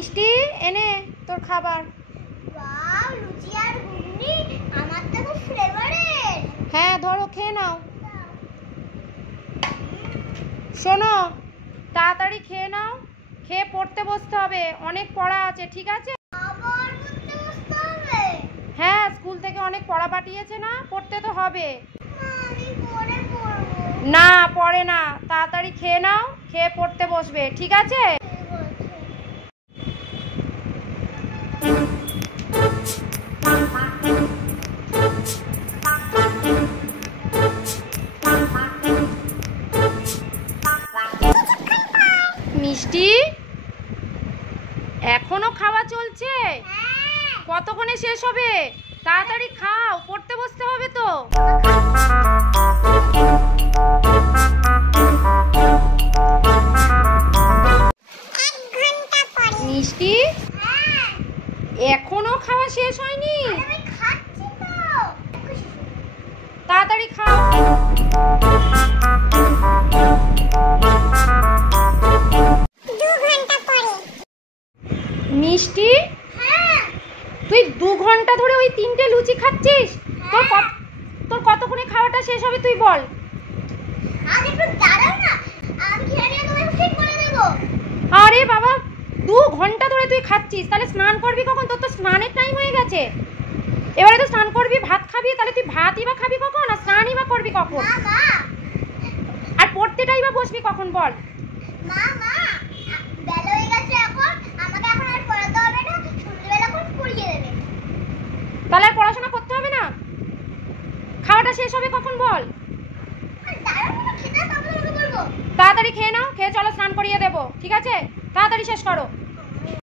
মিষ্টি এনে তোর খাবার। ওয়াও, লুচি আর ঘুগনি আমার তো খুব ফেভারিট। হ্যাঁ ধরো খেয়ে নাও। শোনো, তাড়াতাড়ি খেয়ে নাও, খেয়ে পড়তে বসতে হবে, অনেক পড়া আছে, ঠিক আছে? আবার পড়তে বসতে হবে? হ্যাঁ, স্কুল থেকে অনেক পড়া পাঠিয়েছে না, পড়তে তো হবে। আমি পরে পড়বো। না পড়ে না, তাড়াতাড়ি খেয়ে নাও, খেয়ে পড়তে বসবে, ঠিক আছে? মিষ্টি এখনো খাওয়া চলছে? কতক্ষণে শেষ হবে? তাড়াতাড়ি খাও, পড়তে বসতে হবে তো। মিষ্টি এখনো খাওয়া শেষ হয়নি? তাড়াতাড়ি খাও। মিষ্টি তুই 2 ঘন্টা ধরে ওই 3টে লুচি খাচ্ছিস? তোর কতক্ষণে খাওয়াটা শেষ হবে তুই বল? আরে বাবা, 2 ঘন্টা ধরে তুই খাচ্ছিস, তাহলে স্নান করবি কখন? তোর তো স্নানের টাইম হয়ে গেছে। এবারে তো স্নান করবি, ভাত খাবি, তাহলে তুই ভাতই বা খাবি কখন আর স্নানই বা করবি কখন? আর পড়তেটাই বা বসবি কখন বল? তাহলে আর পড়াশোনা করতে হবে না? খাওয়াটা শেষ হবে কখন বল? তাড়াতাড়ি খেয়ে নাও, খেয়ে চলো স্নান করিয়ে দেবো, ঠিক আছে? তাড়াতাড়ি শেষ করো।